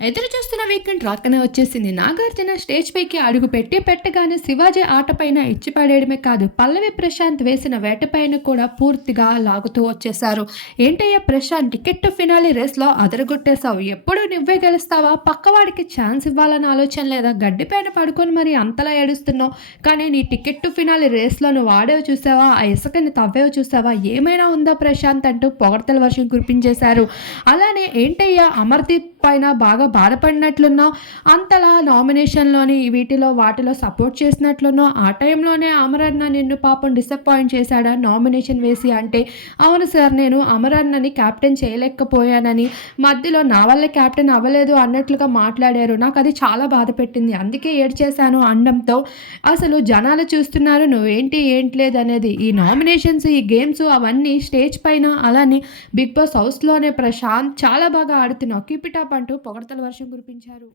ఎదురు చూస్తున్న వీకెండ్ రాకనే వచ్చేసింది. నాగార్జున స్టేజ్ పైకి అడుగు పెట్టి పెట్టగానే శివాజీ ఆట పైన కాదు పల్లవి ప్రశాంత్ వేసిన వేటపైన కూడా పూర్తిగా లాగుతూ వచ్చేసారు ఏంటయ్యా ప్రశాంత్ టికెట్ ఫినాలి రేస్లో అదరగొట్టేశావు. ఎప్పుడు నువ్వే గెలుస్తావా? పక్కవాడికి ఛాన్స్ ఇవ్వాలని ఆలోచన లేదా? గడ్డిపైన పడుకొని మరి అంతలా ఏడుస్తున్నావు? కానీ నీ టికెట్ ఫినాలి రేస్లో నువ్వు ఆడేవి చూసావా? ఆ ఇసుకని తవ్వేవి చూసావా? ఏమైనా ఉందా ప్రశాంత్ అంటూ పొగడతల వర్షం కురిపించేశారు. అలానే ఏంటయ్యా అమర్దీప్ పైన బాగా బాధపడినట్లున్నావు అంతలా నామినేషన్లోని వీటిలో వాటిలో సపోర్ట్ చేసినట్లున్నావు ఆ టైంలోనే అమరన్న నిన్ను పాపం డిసప్పాయింట్ చేశాడా? నామినేషన్ వేసి అంటే అవును సార్ నేను అమరన్నని క్యాప్టెన్ చేయలేకపోయానని మధ్యలో నా వల్ల క్యాప్టెన్ అవ్వలేదు అన్నట్లుగా మాట్లాడారు. నాకు అది చాలా బాధ పెట్టింది. అందుకే ఏడ్చేశాను అండంతో అసలు జనాలు చూస్తున్నారు నువ్వేంటి ఏంటి లేదు అనేది ఈ నామినేషన్స్ ఈ గేమ్స్ అవన్నీ స్టేజ్ పైన అలానే బిగ్ బాస్ హౌస్లోనే ప్రశాంత్ చాలా బాగా ఆడుతున్నావు. కీప్ ఇట్ అప్ అంటూ పొగడతల వర్షం కురిపించారు.